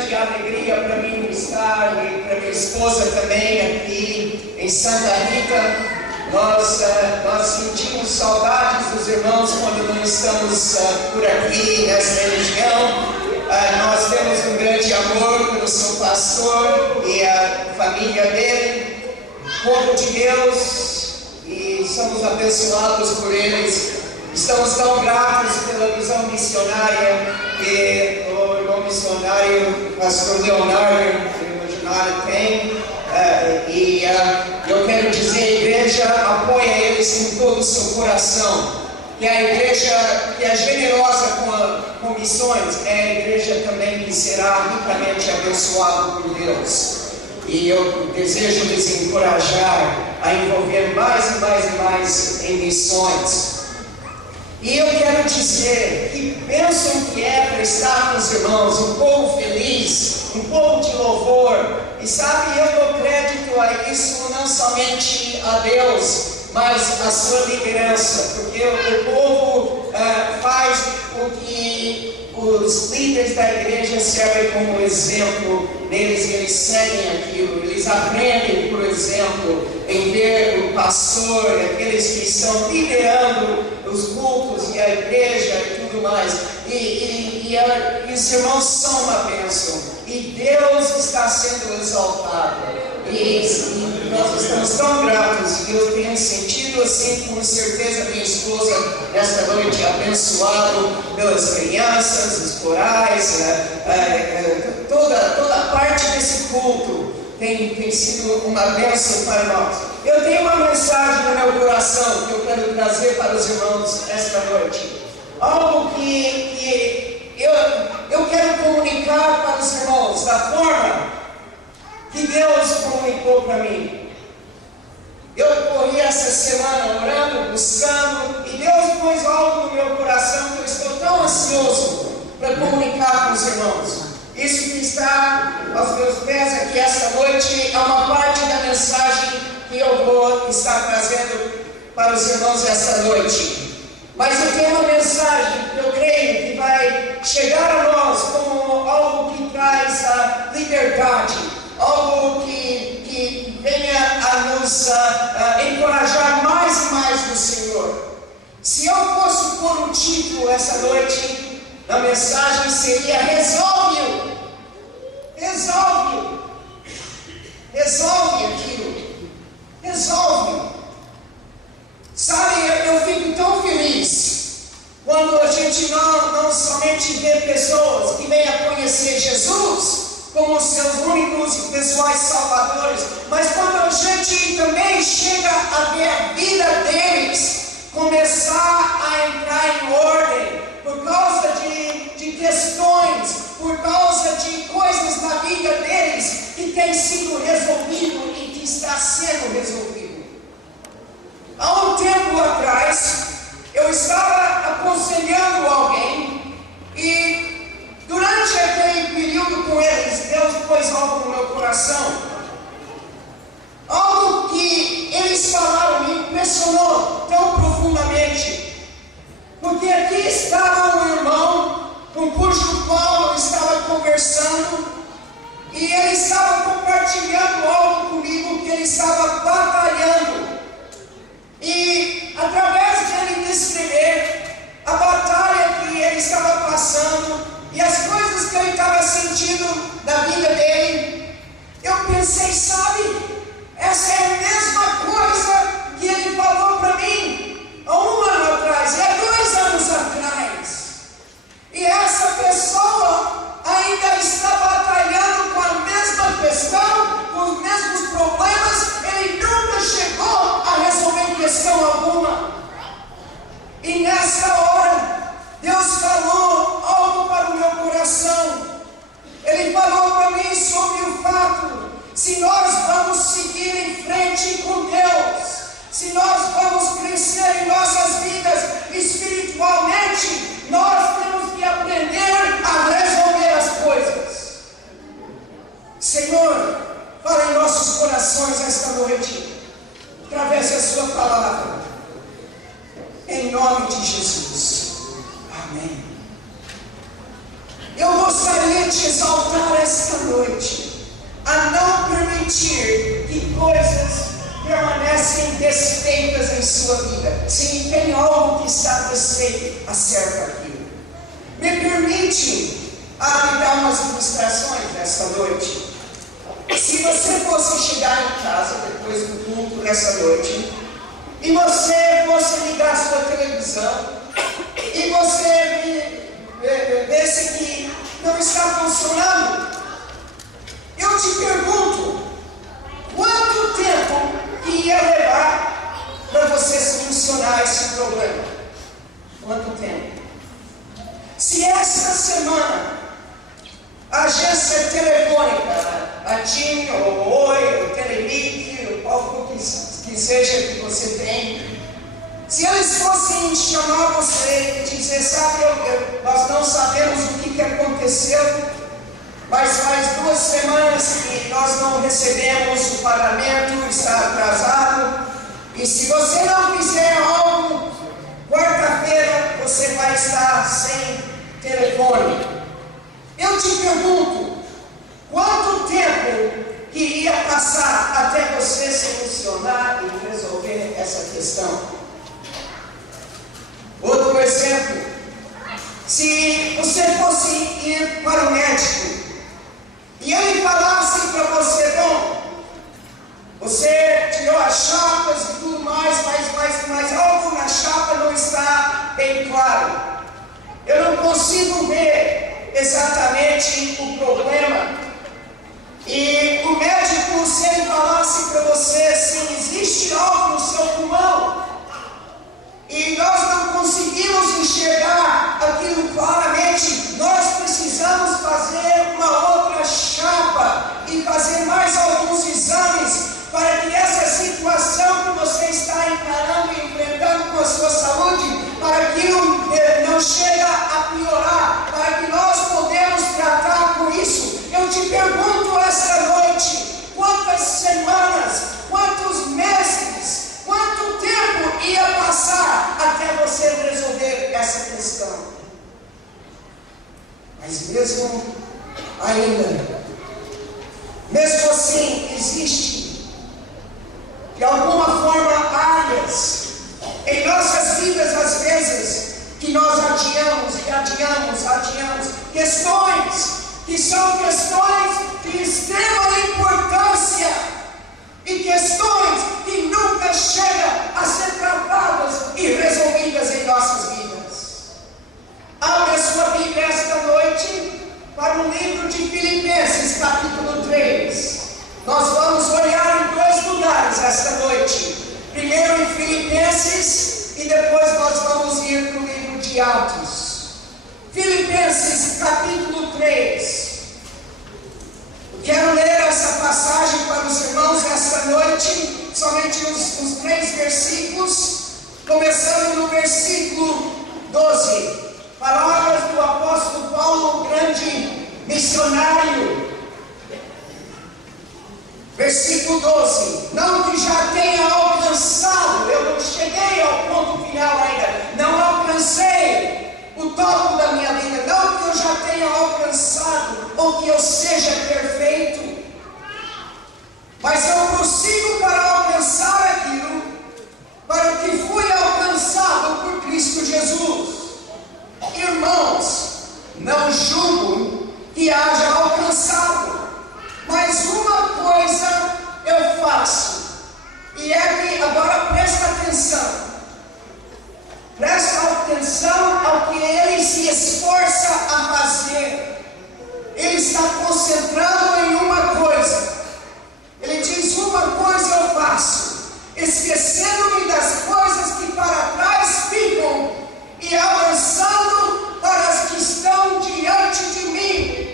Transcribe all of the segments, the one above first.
grande alegria para mim estar e para minha esposa também aqui em Santa Rita. Nós sentimos saudades dos irmãos quando não estamos por aqui nessa região. Nós temos um grande amor pelo seu pastor e a família dele, povo de Deus, e somos abençoados por eles. Estamos tão gratos pela visão missionária que o irmão missionário, pastor Leonardo tem. Eu quero dizer, a igreja apoia eles com todo o seu coração. E a igreja que é generosa com missões é a igreja também que será ricamente abençoada por Deus. E eu desejo lhes encorajar a envolver mais e mais e mais em missões. E eu quero dizer que pensam que é para estar com os irmãos, um povo feliz, um povo de louvor. E sabe, eu dou crédito a isso não somente a Deus, mas a sua liderança, porque o povo faz o que os líderes da igreja servem como exemplo neles, e eles seguem aquilo, eles aprendem, por exemplo, em ver o pastor, aqueles que estão liderando os cultos e a igreja e tudo mais, e os irmãos são uma bênção, e Deus está sendo exaltado. E nós estamos tão gratos, e eu tenho sentido assim, com certeza, minha esposa, nesta noite, abençoado pelas crianças, os corais, toda a parte desse culto tem sido uma bênção para nós. Eu tenho uma mensagem no meu coração que eu quero trazer para os irmãos esta noite. Algo que eu quero comunicar para os irmãos da forma que Deus comunicou para mim. Eu corri essa semana orando, buscando, e Deus pôs algo no meu coração que eu estou tão ansioso para comunicar com os irmãos. Isso que está aos meus pés aqui esta noite é uma parte da mensagem que eu vou estar trazendo para os irmãos esta noite. Mas eu tenho uma mensagem que eu creio que vai chegar a nós como algo que traz a liberdade, algo que venha a nos encorajar mais e mais no Senhor. Se eu fosse pôr um título essa noite, a mensagem seria: resolve-o. Resolve-o. Resolve aquilo. Resolve. Sabe, eu fico tão feliz quando a gente não somente vê pessoas que vêm a conhecer Jesus como seus únicos e pessoais salvadores, mas quando a gente também chega a ver a vida deles começar a entrar em ordem, por causa de questões, por causa de coisas na vida deles que tem sido resolvido e que está sendo resolvido. Há um tempo atrás, eu estava aconselhando alguém e durante aquele período com eles, Deus pôs algo no meu coração. Algo que eles falaram me impressionou tão profundamente. Porque aqui estava um irmão com cujo qual eu estava conversando, e ele estava compartilhando algo comigo que ele estava batalhando. E através dele descrever a batalha que ele estava passando e as coisas que ele estava sentindo na vida dele, eu pensei, sabe, essa é a mesma coisa que ele falou para mim há um ano atrás, e há 2 anos atrás. E essa pessoa ainda está batalhando com a mesma questão, com os mesmos problemas. Ele nunca chegou a resolver questão alguma. E nessa hora, Deus falou algo para o meu coração. Ele falou para mim sobre o fato: se nós vamos seguir em frente com Deus, se nós vamos crescer em nossas vidas espiritualmente, nós temos que aprender a resolver as coisas. Senhor, fala em nossos corações esta noite, através da sua palavra, em nome de Jesus. Amém. Eu gostaria de exaltar essa sentir que coisas permanecem desfeitas em sua vida, se tem algo que está desfeito, acerta aquilo. Me permite me dar umas ilustrações nesta noite. Se você fosse chegar em casa depois do culto nessa noite, e você fosse ligar sua televisão, e você visse que não está funcionando, eu te pergunto, quanto tempo ia levar para você solucionar esse problema? Quanto tempo? Se esta semana a agência telefônica, a TIM, ou Oi, o Telemic, o qual que seja que você tem, se eles fossem chamar você e dizer, sabe, nós não sabemos o que aconteceu, mas faz 2 semanas que nós não recebemos o pagamento, está atrasado, e se você não fizer algo, quarta-feira você vai estar sem telefone. Eu te pergunto, quanto tempo que ia passar até você solucionar e resolver essa questão? Outro exemplo, se você fosse ir para o médico e ele falasse para você, bom, você tirou as chapas e tudo mais, mas algo na chapa não está bem claro. Eu não consigo ver exatamente o problema. E o médico, se ele falasse para você, se existe algo no seu pulmão, e nós não conseguimos enxergar aquilo claramente, nós precisamos fazer uma outra chapa e fazer mais alguns exames para que essa situação que você está encarando e enfrentando com a sua saúde, para que não chegue a piorar, para que nós podemos tratar com isso. Eu te pergunto esta noite, quantas semanas, quantos meses, quanto tempo ia passar até você resolver essa questão? Mas mesmo assim, existe de alguma forma áreas em nossas vidas, às vezes, que nós adiamos, questões que são questões de extrema importância e questões que nunca chegam a ser tratadas e resolvidas em nossas vidas. Abra sua Bíblia esta noite para o livro de Filipenses, capítulo 3. Nós vamos olhar em 2 lugares esta noite. Primeiro em Filipenses e depois nós vamos ir para o livro de Atos. Filipenses, capítulo 3. Quero ler essa passagem para os irmãos esta noite, somente os 3 versículos, começando no versículo 12. Palavras do apóstolo Paulo, o grande missionário. Versículo 12: não que já tenha alcançado, eu não cheguei ao ponto final ainda, não alcancei o topo da minha vida, não que eu já tenha alcançado, ou que eu seja perfeito, mas eu prossigo para alcançar aquilo, para o que fui alcançado por Cristo Jesus. Irmãos, não julgo que haja alcançado, mas uma coisa eu faço, e é que, agora presta atenção ao que ele se esforça a fazer. Ele está concentrado em uma coisa. Ele diz, uma coisa eu faço, esquecendo-me das coisas que para trás ficam, e avançando para as que estão diante de mim,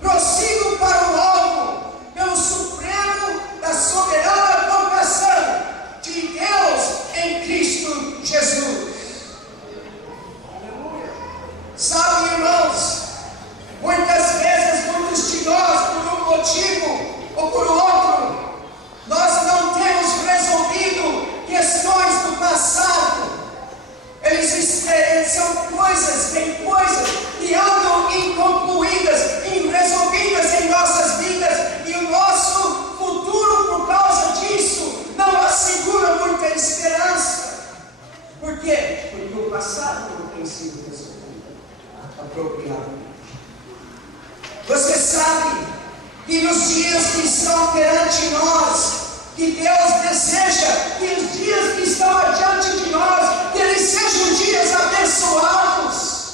prossigo para o alvo, pelo supremo da soberana vocação de Deus em Cristo Jesus. Sabe, irmãos, muitas vezes muitos de que estão perante nós, que Deus deseja que os dias que estão adiante de nós, que eles sejam dias abençoados.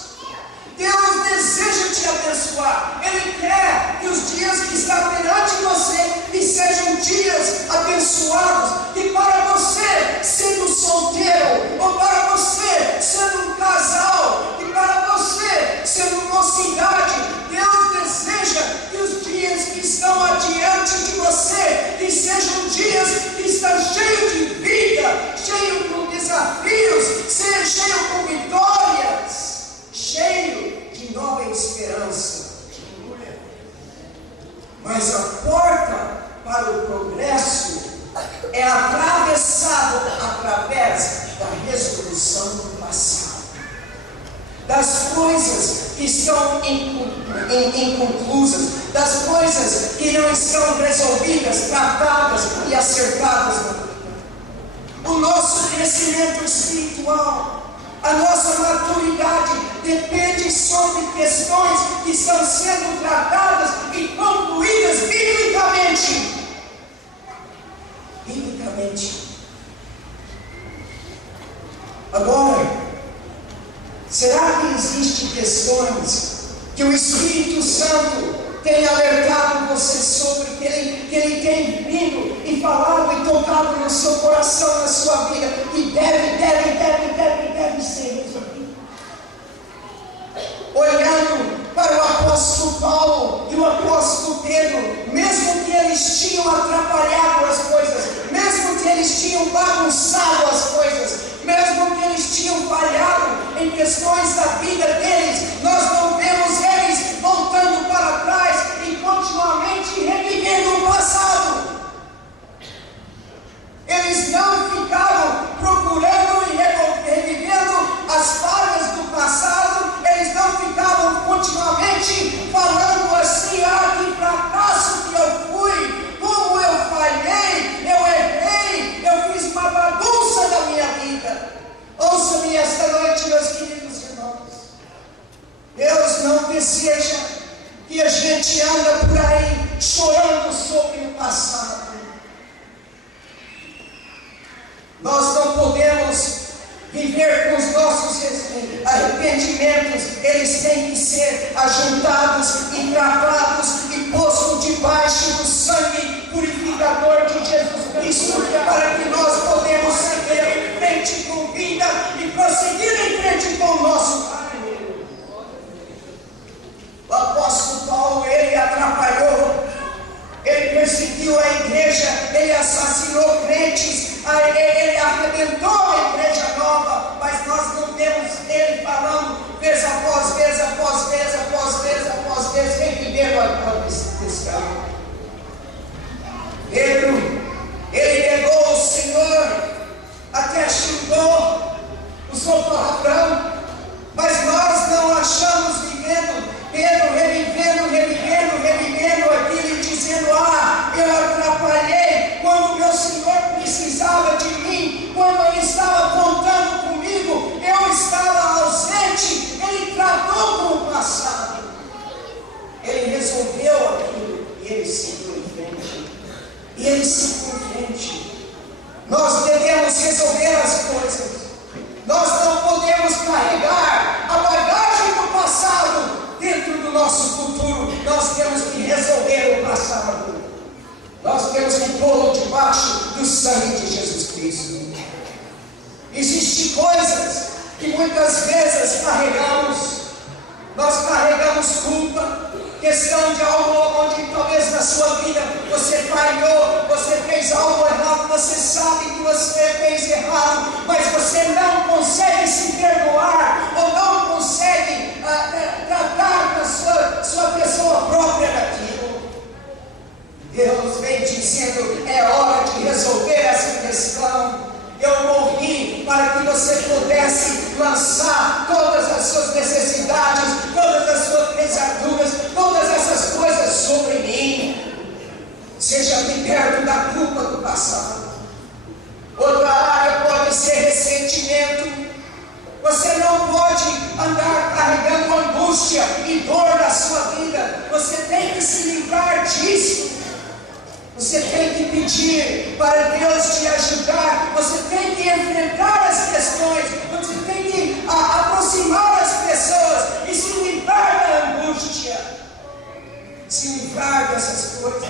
Deus deseja te abençoar. Ele quer que os dias que estão perante você, que sejam dias abençoados. Que para você, sendo solteiro, ou para você, sendo um casal, que para você, sendo mocidade, Deus deseja que os dias que estão adiante de você, que sejam dias que estão cheios de vida, cheios com desafios, cheios com vitórias, cheio de nova esperança. Mas a porta para o progresso é atravessada através da resolução do passado, das coisas que estão inconclusas, das coisas que não estão resolvidas, tratadas e acertadas. O nosso crescimento espiritual, a nossa maturidade depende sobre questões que estão sendo tratadas e concluídas biblicamente. Agora, será que existem questões que o Espírito Santo tem alertado você sobre, que ele tem vindo e falado e tocado no seu coração, na sua vida, que deve ser resolvido? Olhando para o apóstolo Paulo e o apóstolo Pedro, mesmo que eles tinham atrapalhado as coisas, mesmo que eles tinham bagunçado as coisas, mesmo que eles tinham falhado em questões da vida deles, nós não vemos eles voltando para trás e continuamente revivendo o passado. Eles não ficavam procurando e revivendo as falhas do passado, eles não ficavam continuamente falando assim: que fracasso que eu fui, como eu falhei, eu errei, eu fiz uma bagunça da minha vida. Ouça-me esta noite, meus queridos irmãos. Deus não deseja que a gente anda por aí chorando sobre o passado. Nós não podemos viver com os nossos arrependimentos. Eles têm que ser ajuntados e tratados e postos debaixo do sangue purificador de Jesus Cristo, para que nós podemos seguir em frente com vida e prosseguir em frente com o nosso Pai. O apóstolo Paulo, ele atrapalhou, ele perseguiu a igreja, ele assassinou crentes, ele arrebentou a igreja nova, mas nós não vemos ele falando vez após vez, após vez, após vez, após vez, revivendo a questão. Pedro, ele negou o Senhor, até xingou, usou palavrão, mas nós não achamos vivendo Pedro revivendo aquilo e dizendo: eu atrapalhei quando meu Senhor precisava de mim, quando Ele estava contando comigo, eu estava ausente. Ele tratou com o passado, ele resolveu aquilo e ele seguiu em frente. Nós devemos resolver as coisas. Nós não podemos carregar a bagagem do passado dentro do nosso futuro. Nós temos que resolver o passado. Nós temos que pô-lo debaixo do sangue de Jesus Cristo. Existem coisas que muitas vezes carregamos. Nós carregamos culpa, questão de algo onde talvez na sua vida você falhou, você fez algo errado, você sabe que você fez errado, mas você não consegue se perdoar, ou não consegue tratar da sua pessoa própria daquilo. Deus vem dizendo: é hora de resolver essa questão. Eu morri para que você pudesse lançar todas as suas necessidades, todas as suas pesaduras, todas essas coisas sobre mim. Seja liberto da culpa do passado. Outra área pode ser ressentimento. Você não pode andar carregando angústia e dor na sua vida. Você tem que se livrar disso. Você tem que pedir para Deus te ajudar. Você tem que enfrentar as questões. Você tem que aproximar as pessoas e se livrar da angústia. Se livrar dessas coisas.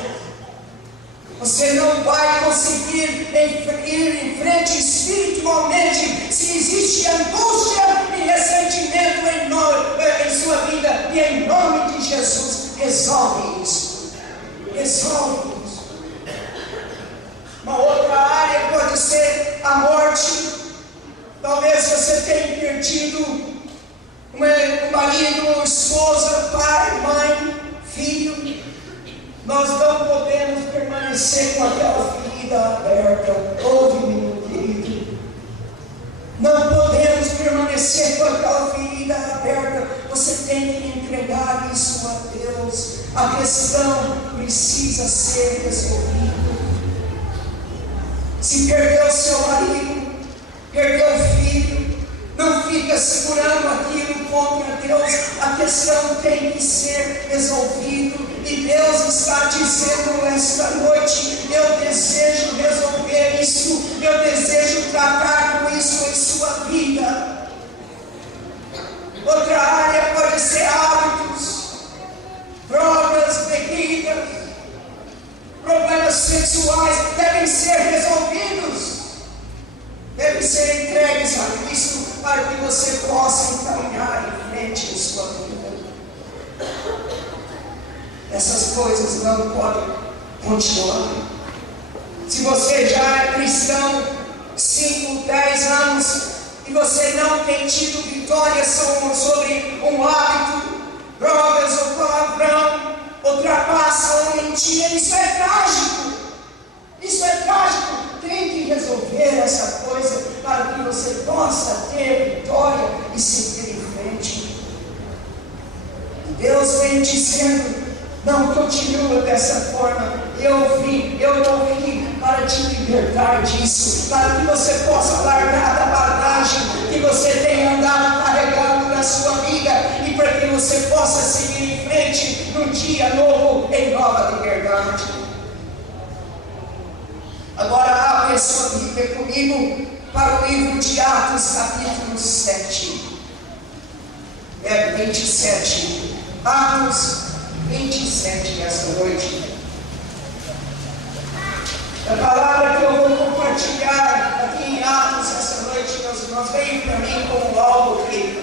Você não vai conseguir ir em frente espiritualmente se existe angústia e ressentimento em sua vida. E em nome de Jesus, resolve isso. Resolve isso. Uma outra área pode ser a morte. Talvez você tenha perdido um marido, esposa, pai, mãe, filho. Nós não podemos permanecer com aquela ferida aberta. Ouve-me, meu querido. Não podemos permanecer com aquela ferida aberta. Você tem que entregar isso a Deus. A questão precisa ser resolvida. Se perdeu seu marido, perdeu o filho, não fica segurando aquilo contra Deus. A questão tem que ser resolvida. E Deus está dizendo esta noite: eu desejo resolver isso, eu desejo tratar com isso em sua vida. Outra área pode ser hábitos, drogas, bebidas, problemas sexuais, devem ser resolvidos, devem ser entregues a Cristo para que você possa encaminhar em frente em sua vida. Essas coisas não podem continuar. Se você já é cristão 5, 10 anos e você não tem tido vitória sobre um hábito, drogas ou palavrão, ou trapaça ou mentira, isso é trágico. Isso é trágico. Tem que resolver essa coisa para que você possa ter vitória e seguir em frente. Deus vem dizendo: não continua dessa forma. Eu morri para te libertar disso, para que você possa largar da bagagem que você tem andado carregando na sua vida e para que você possa seguir em frente num dia novo, em nova liberdade. Agora abre a sua Bíblia comigo para o livro de Atos, capítulo 7. 27. Atos 27 esta noite. A palavra que eu vou compartilhar aqui em Atos esta noite, nós veio para mim como algo que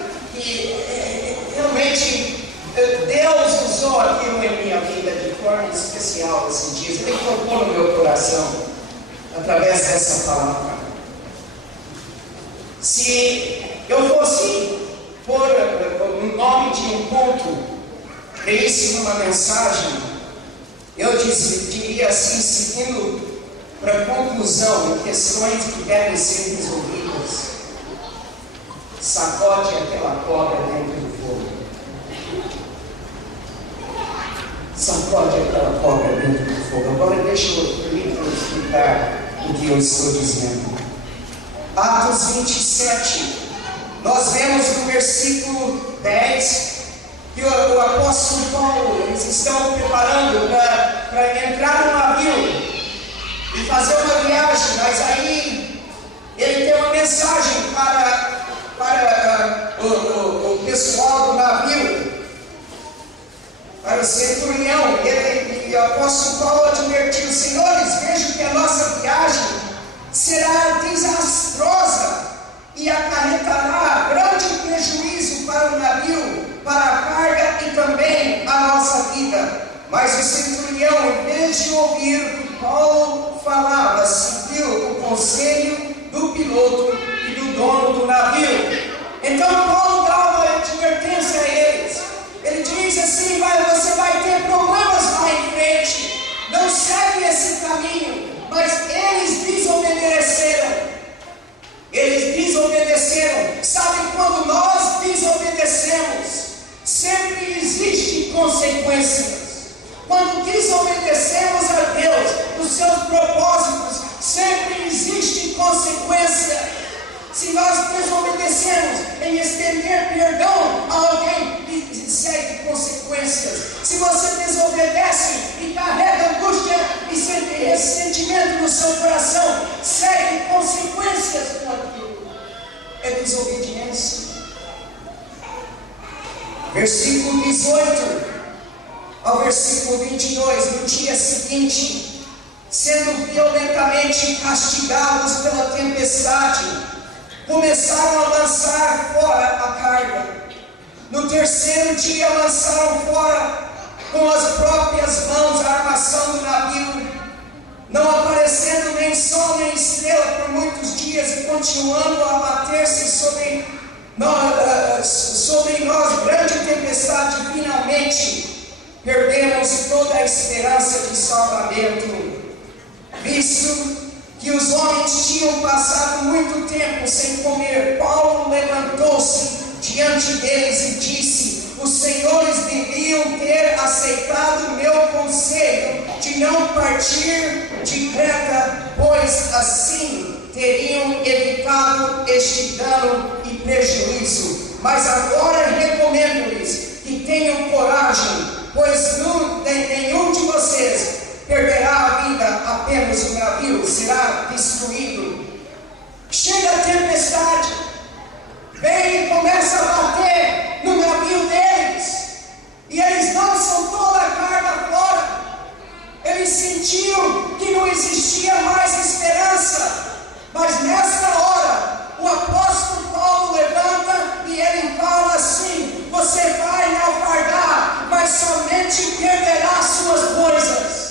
realmente Deus usou aquilo em minha vida de forma especial esses dias. Ele tocou no meu coração através dessa palavra. Se eu fosse pôr o nome de um ponto isso numa mensagem, eu diria assim, seguindo para a conclusão, questões que devem ser resolvidas. Sacode aquela cobra dentro do fogo. Sacode aquela cobra dentro do fogo. Agora deixa eu explicar o que eu estou dizendo. Atos 27, nós vemos no versículo 10, que o apóstolo Paulo, eles estão preparando para entrar no navio e fazer uma viagem, mas aí ele tem uma mensagem para o pessoal do navio, para o centurião. E o apóstolo Paulo advertiu: senhores, vejo que a nossa viagem será desastrosa e acarretará grande prejuízo para o navio, para a carga e também a nossa vida. Mas o centurião, em vez de ouvir o que Paulo falava, seguiu o conselho do piloto e do dono do navio. Então Paulo dá uma advertência a eles. Ele diz assim: você vai ter problemas lá em frente, não segue esse caminho. Mas eles desobedeceram. Eles desobedeceram. Sabe, quando nós desobedecemos, sempre existem consequências. Quando desobedecemos a Deus, os seus propósitos, sempre existe consequência. Se nós desobedecemos em estender perdão a alguém, segue consequências. Se você desobedece e carrega angústia e ao versículo 22, no dia seguinte, sendo violentamente castigados pela tempestade, começaram a lançar fora a carga. No terceiro dia lançaram fora com as próprias mãos a armação do navio, não aparecendo nem sol nem estrela por muitos dias, e continuando a abater-se sobre nós grande tempestade. Finalmente perdemos toda a esperança de salvamento, visto que os homens tinham passado muito tempo sem comer. Paulo levantou-se diante deles e disse: os senhores deviam ter aceitado meu conselho de não partir de Creta, pois assim teriam evitado este dano e prejuízo. Mas agora recomendo-lhes que tenham coragem, pois nenhum de vocês perderá a vida, apenas o navio será destruído. Chega a tempestade, vem e começa a bater no navio deles, e eles lançam toda a carga fora. Eles sentiam que não existia mais esperança, mas nesta hora o apóstolo Paulo levanta e ele fala assim: você vai naufragar, mas somente perderá suas coisas.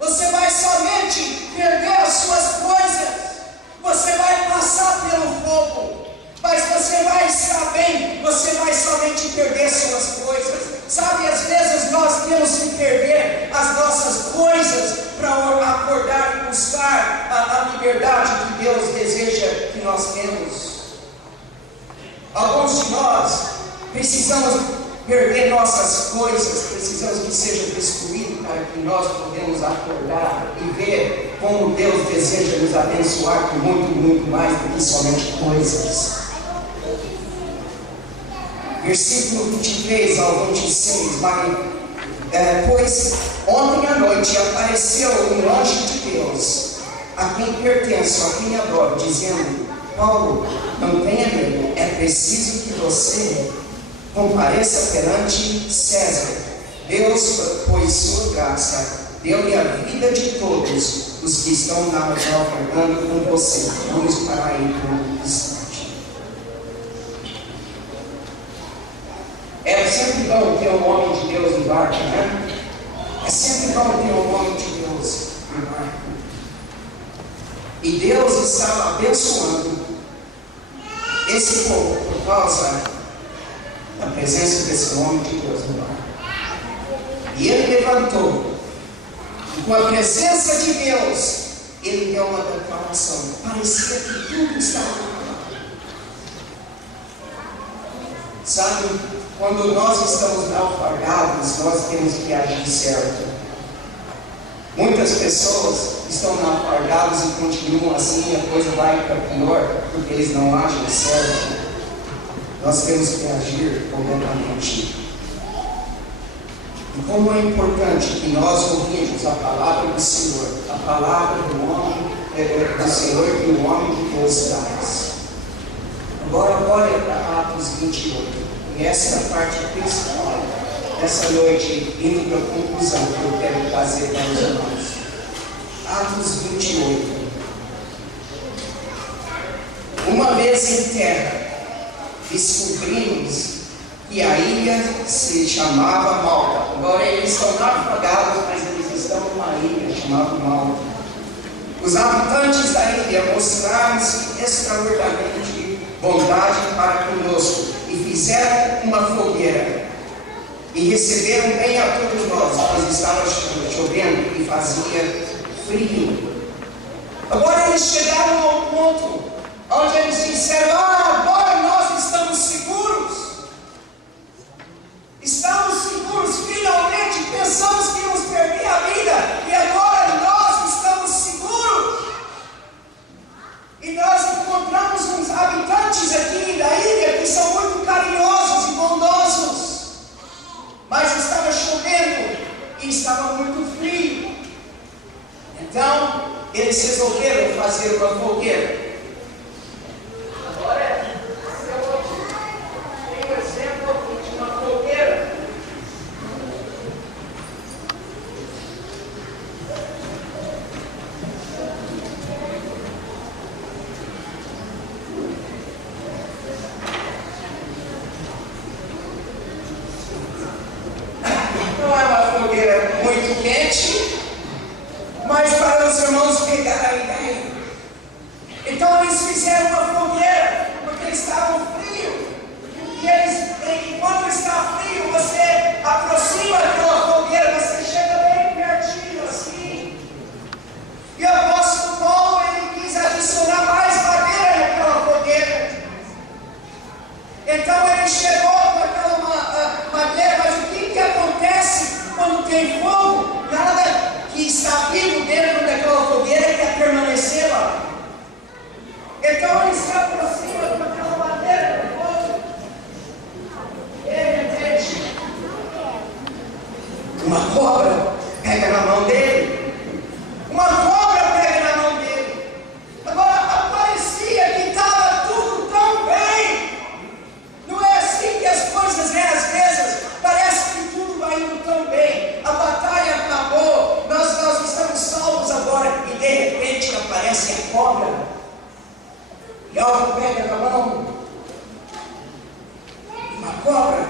Você vai somente perder as suas coisas. Você vai passar pelo fogo, mas você vai estar bem. Você vai somente perder suas coisas. Sabe, às vezes nós temos que perder as nossas coisas para acordar e buscar a liberdade que Deus deseja que nós temos. Alguns de nós precisamos perder nossas coisas, precisamos que seja destruído para que nós podemos acordar e ver como Deus deseja nos abençoar com muito, muito mais do que somente coisas. Versículo 23 ao 26, pois ontem à noite apareceu um anjo de Deus, a quem pertenço, a quem adoro, dizendo: Paulo, não tenha medo, é preciso que você compareça perante César. Deus, por sua graça, deu-lhe a vida de todos os que estão naufragando com você. Vamos parar aí por um instante. É sempre bom ter um homem de Deus no barco, né? É sempre bom ter um homem de Deus no barco. E Deus estava abençoando esse povo por causa da presença desse homem de Deus no barco. E ele levantou, e com a presença de Deus, ele deu uma declaração. Parecia que tudo estava acabado. Sabe, quando nós estamos naufragados, nós temos que agir certo. Muitas pessoas estão naufragadas e continuam assim, a coisa vai para pior, porque eles não agem certo. Nós temos que agir corretamente. E como é importante que nós ouvimos a palavra do Senhor, a palavra do homem, do Senhor que o homem de Deus traz. Agora olha para Atos 28. E essa é a parte principal dessa noite, indo para a conclusão que eu quero trazer para os irmãos. Atos 28. Uma vez em terra, descobrimos que a ilha se chamava Malta. Agora eles estão naufragados, mas eles estão numa ilha chamada Malta. Os habitantes da ilha mostraram-se extraordinariamente bondade para conosco e fizeram uma fogueira e receberam bem a todos nós, pois estava chovendo e fazia frio. Agora eles chegaram ao ponto onde eles disseram: agora nós estamos seguros. Estamos seguros, finalmente pensamos que íamos perder a vida e agora nós estamos seguros. E nós encontramos uns habitantes aqui da ilha que são muito carinhosos e bondosos, mas estava chovendo e estava muito frio. Então eles resolveram fazer uma fogueira. Agora tem um exemplo de uma fogueira. muito quente, mas para os irmãos pegar a ideia. Então eles fizeram uma fogueira, porque eles estavam frios. E quando está frio, você aproxima daquela fogueira, você chega bem pertinho assim. E o apóstolo Paulo, ele quis adicionar mais madeira naquela fogueira. Então ele chegou com aquela madeira, mas o que acontece quando tem fogo? Nada que está vivo dentro daquela fogueira quer permanecer lá. Então ele se aproxima com aquela madeira do fogo. Ele entende. Uma cobra pega na mão dele. Uma cobra pega na mão dele. Agora, parecia que estava tudo tão bem. Não é assim que as coisas, né? Às vezes, parece que tudo vai indo tão bem. A batalha acabou. Nós estamos salvos agora. E de repente aparece a cobra. E algo pega na mão. Uma cobra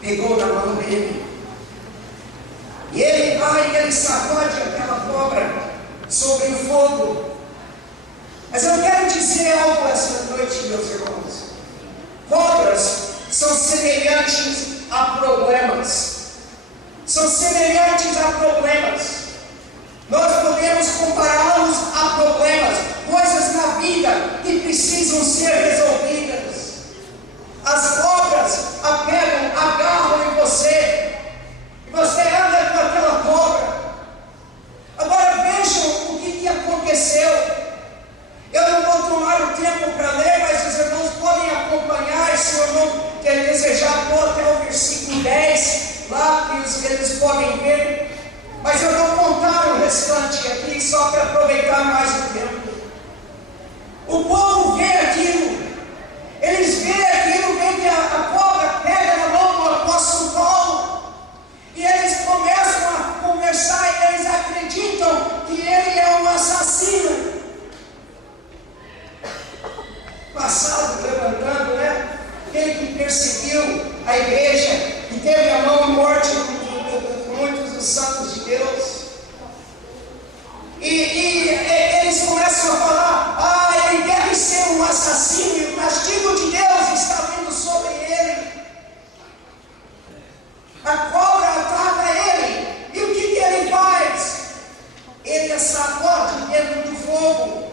pegou na mão dele. E ele vai e ele sacode aquela cobra sobre o fogo. Mas eu quero dizer algo essa noite, meus irmãos. Cobras são semelhantes a problemas. São semelhantes a problemas. Nós podemos compará-los a problemas, coisas na vida que precisam ser resolvidas. As cobras agarram em você, e você anda com aquela cobra. Agora vejam o que aconteceu. Eu não vou tomar o tempo para ler, mas os irmãos podem acompanhar, se o irmão quer desejar, vou até o versículo 10, lá que eles podem ver. Mas eu vou contar o restante aqui, só para aproveitar mais o tempo. O povo vê aquilo, eles veem aquilo, vê que a cobra pega na mão do apóstolo Paulo, e eles começam a conversar, e eles acreditam que ele é um assassino. Passado, levantando, né? Aquele que perseguiu a igreja, que teve a mão em morte com muitos dos santos de Deus. E eles começam a falar: ele deve ser um assassino, e o castigo de Deus está vindo sobre ele. A cobra ataca ele, e o que ele faz? Ele a sacode dentro do fogo.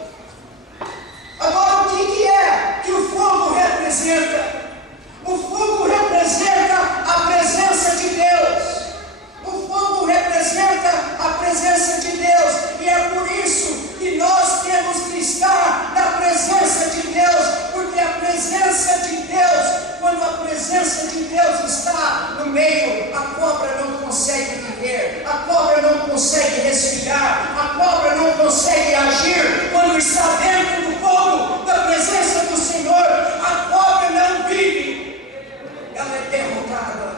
Agora, o que é que o fogo representa? O fogo representa a presença de Deus. O fogo representa a presença de Deus. E é por isso que nós temos que estar na presença de Deus. Porque a presença de Deus, quando a presença de Deus está no meio, a cobra não consegue viver, a cobra não consegue respirar, a cobra não consegue agir. Quando está dentro do fogo da presença do Senhor, a cobra não vive, ela é derrotada.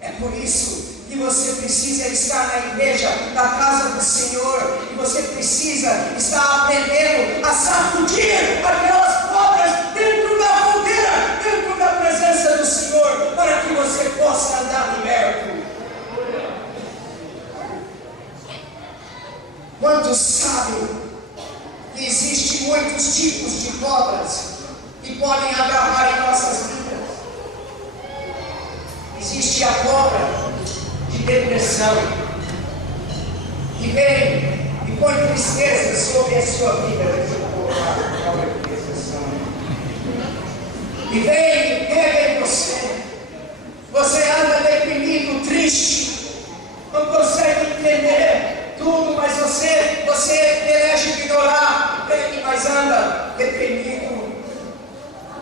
É por isso que você precisa estar na igreja, na casa do Senhor, e você precisa estar aprendendo a sacudir aquelas cobras dentro da fogueira, dentro da presença do Senhor, para que você possa andar liberto. Quantos sabem que existem muitos tipos de cobras que podem agarrar em nossas vidas? Existe a cobra de depressão, que vem e põe tristeza sobre a sua vida. Deixa eu colocar a cobra de depressão. E vem e pega em você. Você anda deprimido, triste, não consegue entender tudo, mas você elege ignorar, mas anda deprimido.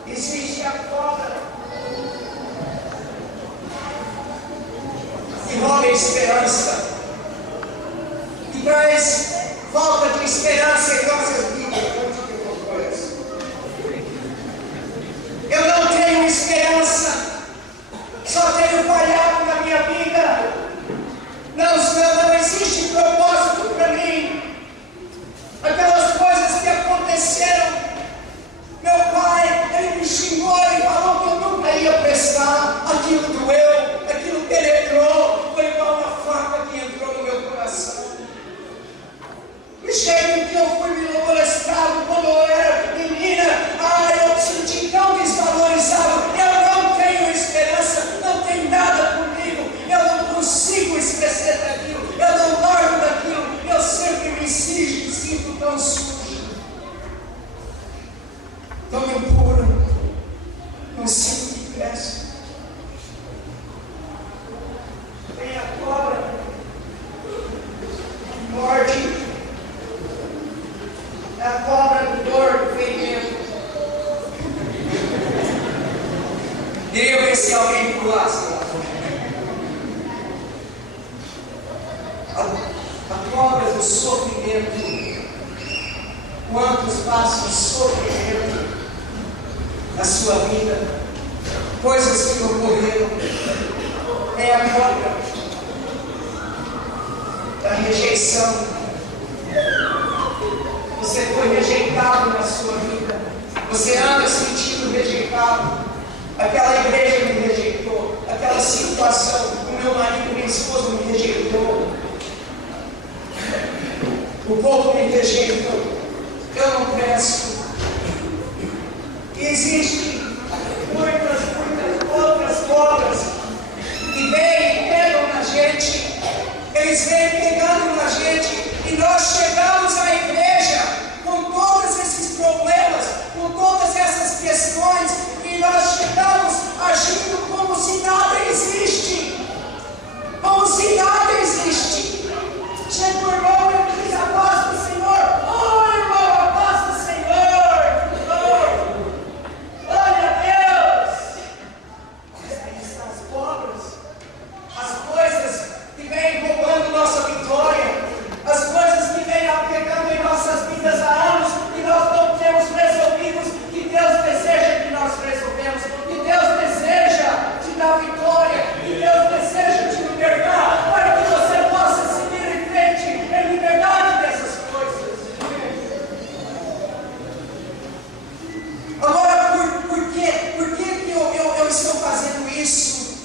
Existe a cobra que rouba a esperança, que traz falta de esperança em nossas vidas. Eu não tenho esperança, só tenho falhado na minha vida. Não existe propósito para mim. Aquelas coisas que aconteceram, meu pai, ele me xingou e falou que eu nunca ia prestar. Aquilo doeu, aquilo penetrou, foi igual uma faca a cobra do sofrimento. Quantos passam sofrimento na sua vida? Coisas que ocorreram. É a cobra da rejeição. Você foi rejeitado na sua vida. Você anda sentindo rejeitado. Aquela igreja me rejeitou. Aquela situação, o meu marido, minha esposa me rejeitou. O povo me rejeitou. Eu não presto. E existem muitas outras cobras que vêm e pegam na gente. Eles vêm pegando na gente. E nós chegamos à igreja com todos esses problemas, com todas essas questões, e nós chegamos agindo como se nada existe. Como se nada existe. Chega o irmão e diz: a paz do Senhor. Oh, irmão, a paz do Senhor. Oh, glória a Deus. Mas aí estão as cobras, as coisas que vêm roubando nossa vitória, as coisas que vêm apegando em nossas vidas há anos e nós não temos resolvidos, que Deus deseja que nós resolvemos, que Deus deseja te dar vitória, que Deus deseja te libertar, para que você possa seguir em frente em liberdade dessas coisas. Agora, por que eu estou fazendo isso?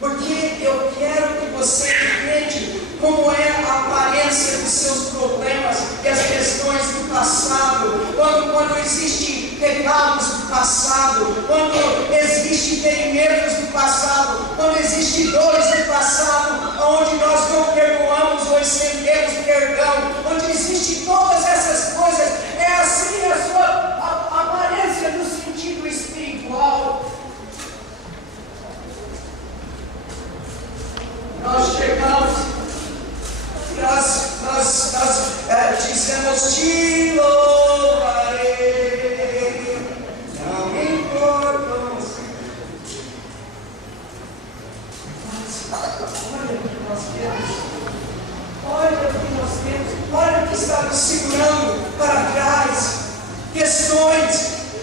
Porque eu quero que você entenda como é a aparência dos seus problemas e as questões do passado. Quando existem pecados do passado, quando existem ferimentos do passado, quando existem dores do passado, onde nós não perdoamos ou estendemos perdão, onde existem todas essas coisas, é assim a sua aparência no sentido espiritual. Nós chegamos, nós dizemos: te louvarei, não importa. Olha o que nós temos, olha o que nós temos, olha o que está nos segurando para trás. Questões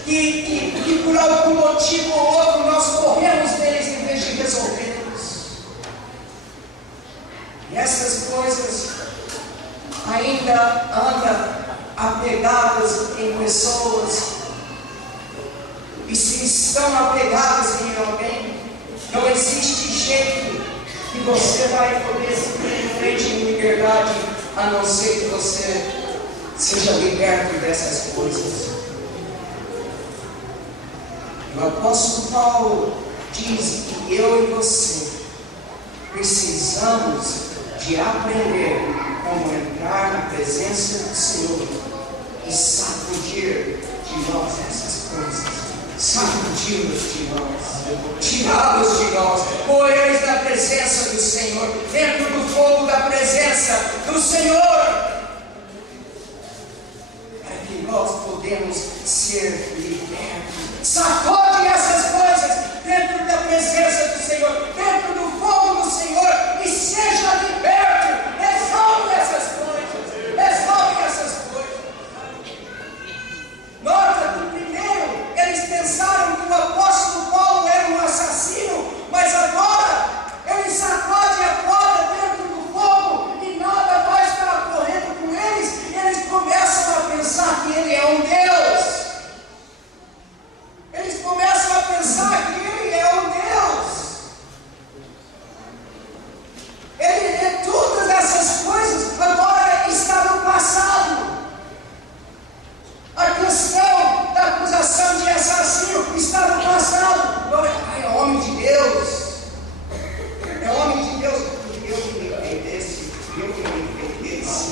que por algum motivo ou outro nós corremos deles em vez de resolvê-los. E essas coisas ainda andam apegadas em pessoas. E se estão apegadas em alguém, não existe jeito que você vai poder seguir em frente em liberdade, a não ser que você seja liberto dessas coisas. O apóstolo Paulo diz que eu e você precisamos de aprender como entrar na presença do Senhor e sacudir de nós essas coisas, sacudir-nos de nós, tirá-los de nós, pôr eles na presença do Senhor, dentro do fogo da presença do Senhor, para que nós podemos ser libertos. Sacode essas coisas dentro da presença do Senhor, dentro do fogo do Senhor, e seja liberto. Resolve essas coisas, resolve essas coisas. Nota que primeiro eles pensaram que o apóstolo Paulo era um assassino, mas agora ele sacode a corda dentro do fogo e nada vai estar ocorrendo com eles, e eles começam a pensar que ele é um Deus. Eles começam a pensar que ele é um Deus. Todas essas coisas agora está no passado. A questão da acusação de assassino está no passado. Agora é homem de Deus. É homem de Deus. Eu que me livrei desse. Eu que me livrei desse.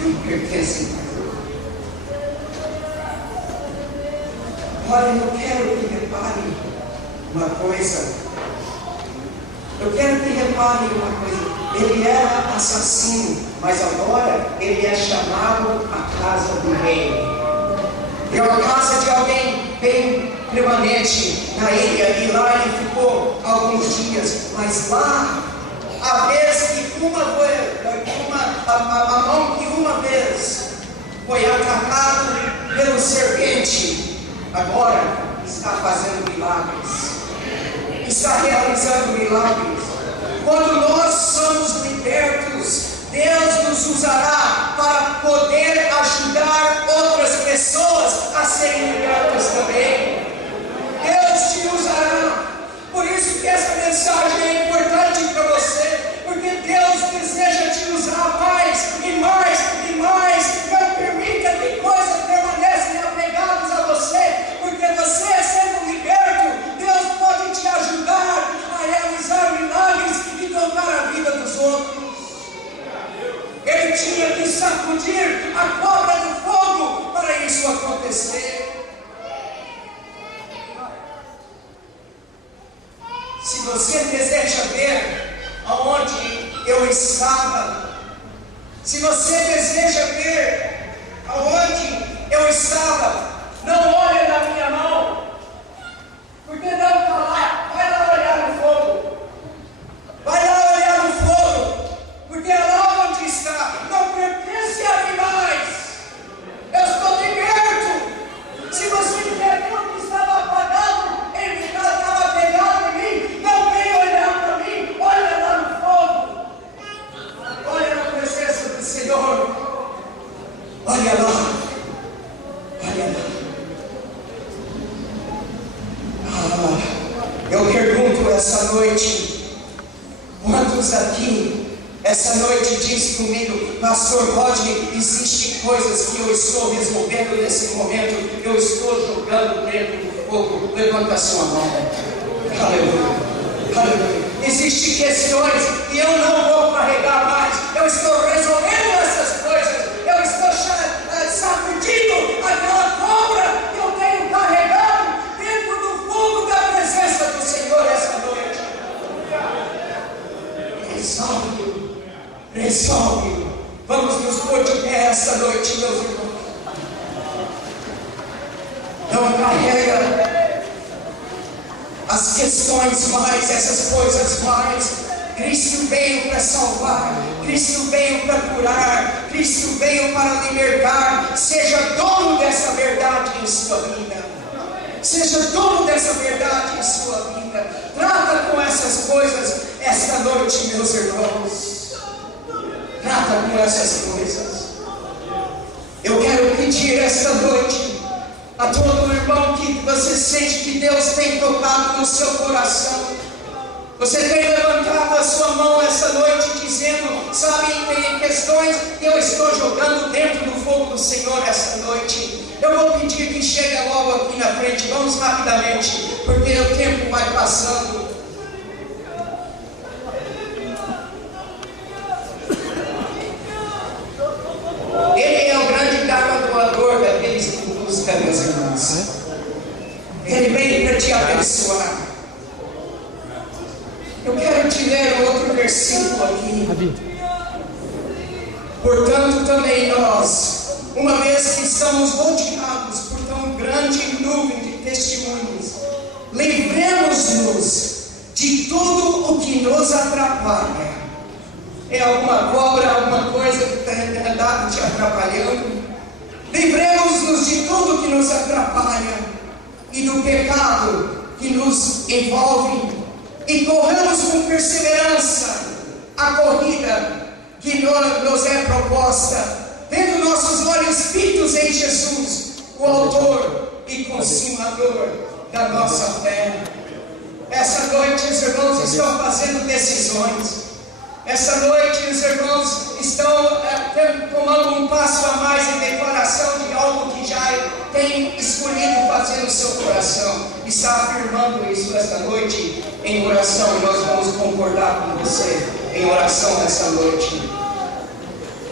Eu pertenço. Olha, eu quero que reparem uma coisa. Eu quero que reparem uma coisa. Ele era assassino, mas agora ele é chamado a casa do rei. É uma casa de alguém bem permanente na ilha, e lá ele ficou alguns dias. Mas lá, a vez que a mão que uma vez foi atacado pelo serpente, agora está fazendo milagres, está realizando milagres. Quando nós somos libertos, Deus nos usará para poder ajudar outras pessoas a serem libertas também. Deus te usará. Por isso que essa mensagem é importante para você, porque Deus deseja te usar mais e mais e mais. Não permita que coisas permaneçam apegadas a você, porque você, sendo liberto, Deus pode te ajudar a realizar milagres e tocar a vida dos outros. Ele tinha que sacudir a cobra do fogo para isso acontecer. Se você deseja ver aonde eu estava, se você deseja ver aonde eu estava, não olhe na minha mão, porque não está lá. Vai lá olhar no fogo, vai lá olhar no fogo, porque é lá onde está. Não pertence a mim mais. Eu estou liberto. Se você quer ver o que estava apagado, ele estava pegado em mim. Não vem olhar para mim. Olha lá no fogo. Olha na presença do Senhor. Olha lá. Olha lá. Eu pergunto essa noite, quantos aqui essa noite diz comigo: Pastor Rodney, existem coisas que eu estou resolvendo nesse momento, eu estou jogando dentro do fogo. Levanta a sua mão. Aleluia, aleluia. Existem questões que eu não vou carregar mais, eu estou resolvendo essas coisas, eu estou sacudindo aquela cobra que eu tenho carregado dentro do fogo da presença do Senhor essa noite. Resolve. Vamos nos pôr de pé esta noite, meus irmãos. Não carrega as questões mais, essas coisas mais. Cristo veio para salvar, Cristo veio para curar, Cristo veio para libertar. Seja dono dessa verdade em sua vida. Seja dono dessa verdade em sua vida. Trata com essas coisas esta noite, meus irmãos. Trata com essas coisas. Eu quero pedir esta noite a todo irmão que você sente que Deus tem tocado no seu coração. Você tem levantado a sua mão essa noite dizendo: sabe, tem questões que eu estou jogando dentro do fogo do Senhor essa noite. Eu vou pedir que chegue logo aqui na frente. Vamos rapidamente, porque o tempo vai passando. Ele é o grande galardoador daqueles que buscam, meus irmãos. Ele vem para te abençoar. Eu quero te ler outro versículo aqui. Portanto, também nós, uma vez que estamos rodeados por tão grande nuvem de testemunhas, livremos-nos de tudo o que nos atrapalha. É alguma cobra, alguma coisa que tem andado te atrapalhando? Livremos-nos de tudo que nos atrapalha e do pecado que nos envolve, e corramos com perseverança a corrida que nos é proposta, tendo nossos olhos fitos em Jesus, o autor e consumador da nossa fé. Essa noite os irmãos estão fazendo decisões. Essa noite os irmãos estão tomando um passo a mais em declaração de algo que já tem escolhido fazer no seu coração. Está afirmando isso esta noite em oração, e nós vamos concordar com você em oração nessa noite.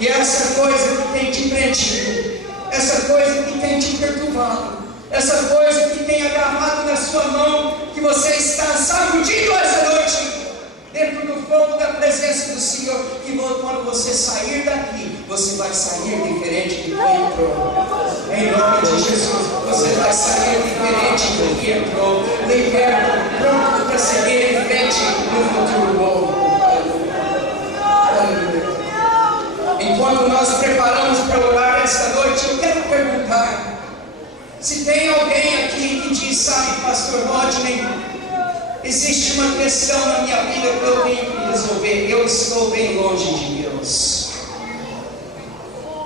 E essa coisa que tem te preenchido, essa coisa que tem te perturbado, essa coisa que tem agarrado na sua mão, que você está sacudindo essa noite dentro do fogo da presença do Senhor, que quando você sair daqui, você vai sair diferente de como entrou. Em nome de Jesus, você vai vai sair diferente do que entrou, liberto, pronto para seguir em frente no futuro novo. Enquanto nós preparamos para orar esta noite, eu quero perguntar se tem alguém aqui que diz: sabe, pastor Rodney, existe uma questão na minha vida que eu tenho que resolver, eu estou bem longe de Deus.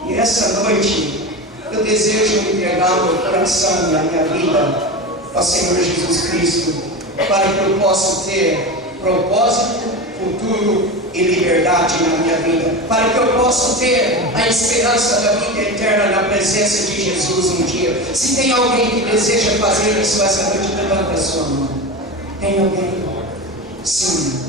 E essa noite eu desejo entregar meu coração e a minha vida ao Senhor Jesus Cristo, para que eu possa ter propósito, futuro e liberdade na minha vida, para que eu possa ter a esperança da vida eterna na presença de Jesus um dia. Se tem alguém que deseja fazer isso essa noite, levanta a sua mão. Tem alguém? Sim.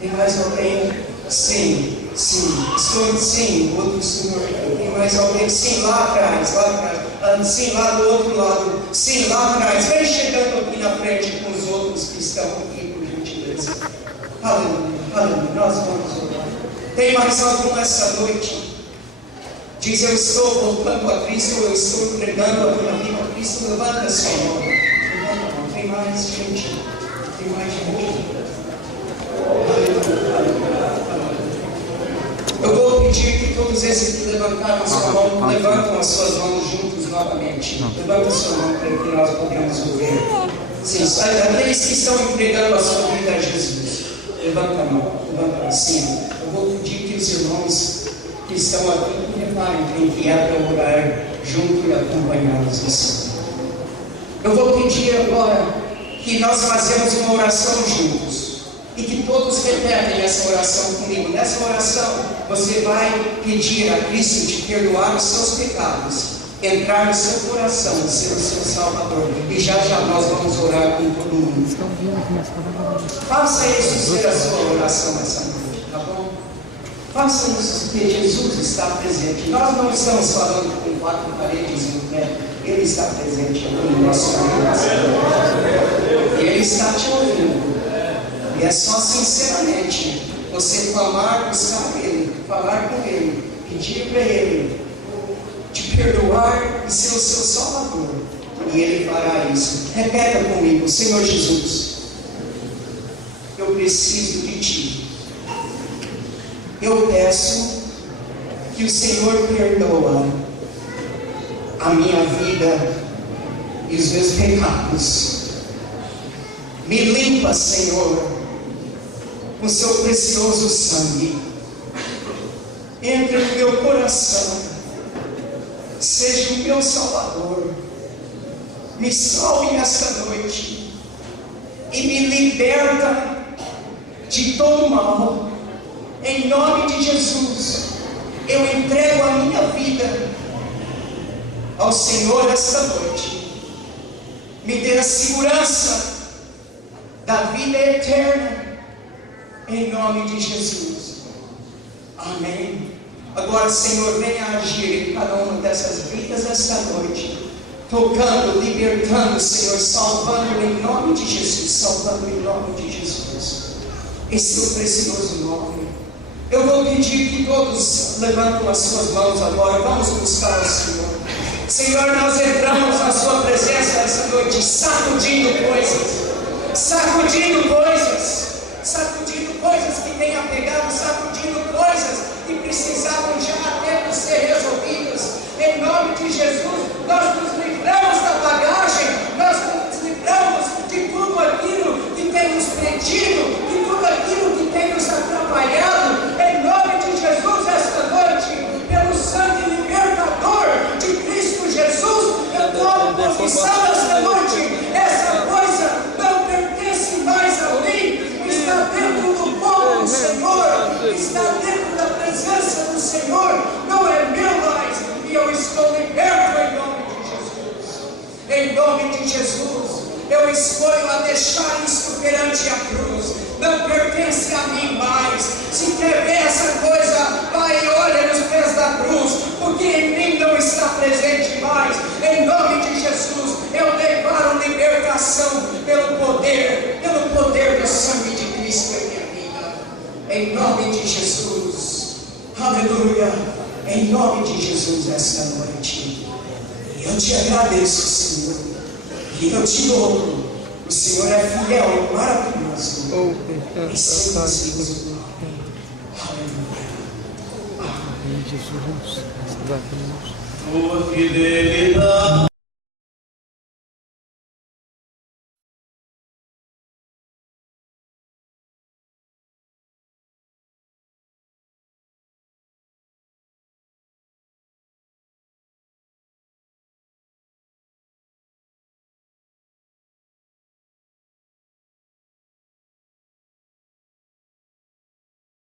Tem mais alguém? Sim. Estou sim, outro senhor. Tem mais alguém? Sim, lá atrás. Sim, lá do outro lado. Sim, lá atrás. Vem chegando aqui na frente com os outros que estão aqui, por gentileza. Aleluia. Nós vamos orar. Tem mais algum essa noite? Diz: eu estou voltando a Cristo, eu estou entregando a minha vida a Cristo. Levanta a sua mão. Tem mais gente? Tem mais gente? Eu vou pedir que todos esses que levantaram a sua mão, levantam as suas mãos juntos novamente. Levanta a sua mão para que nós podemos ouvir. Sim, aqueles que estão entregando a sua vida a Jesus. Levanta a mão, levanta a cima. Eu vou pedir que os irmãos que estão aqui preparem quem vier para orar junto e acompanhá-los assim. Eu vou pedir agora que nós fazemos uma oração juntos e que todos repetem essa oração comigo. Nessa oração você vai pedir a Cristo te perdoar os seus pecados, entrar no seu coração, ser o seu Salvador. E já nós vamos orar com todo mundo. Faça isso ser a sua oração essa noite, tá bom? Faça isso, porque Jesus está presente. Nós não estamos falando com quatro paredes no pé. Ele está presente aqui no nosso coração. E Ele está te ouvindo. E é só sinceramente você clamar, buscar Ele, falar com Ele, pedir para Ele te perdoar e ser o seu Salvador. E Ele fará isso. Repeta comigo: Senhor Jesus, eu preciso de Ti. Eu peço que o Senhor perdoa a minha vida e os meus pecados. Me limpa, Senhor, com seu precioso sangue. Entre no meu coração, seja o meu Salvador. Me salve nessa noite e me liberta de todo mal. Em nome de Jesus, eu entrego a minha vida ao Senhor esta noite. Me dê a segurança da vida eterna, em nome de Jesus. Amém. Agora, Senhor, venha agir em cada uma dessas vidas esta noite, tocando, libertando, Senhor, salvando em nome de Jesus, salvando em nome de Jesus. Em seu precioso nome. Eu vou pedir que todos levantem as suas mãos agora. Vamos buscar o Senhor. Senhor, nós entramos na sua presença essa noite, sacudindo coisas que têm apegado, sacudindo coisas que precisavam já há tempo ser resolvidas. Em nome de Jesus, nós nos livramos da bagagem, nós nos livramos de tudo aquilo que tem nos prendido, de tudo aquilo que tem nos atrapalhado. Em nome de Jesus, esta noite, pelo sangue libertador de Cristo Jesus, eu tomo posição esta noite. Essa coisa não pertence mais a mim, está dentro do povo do Senhor, está dentro da presença do Senhor, não é meu mais, e eu estou liberto em nome de Jesus. Em nome de Jesus, eu escolho a deixar isso perante a cruz. Não pertence a mim mais. Se quer ver essa coisa, vai e olha nos pés da cruz, porque em mim não está presente mais. Em nome de Jesus, eu declaro libertação pelo poder do sangue de Cristo em minha vida. Em nome de Jesus. Aleluia. Em nome de Jesus esta noite. Eu te agradeço, Senhor. Porque eu te louvo. O Senhor é fiel, maravilhoso. E sempre Jesus, Oh, que delícia!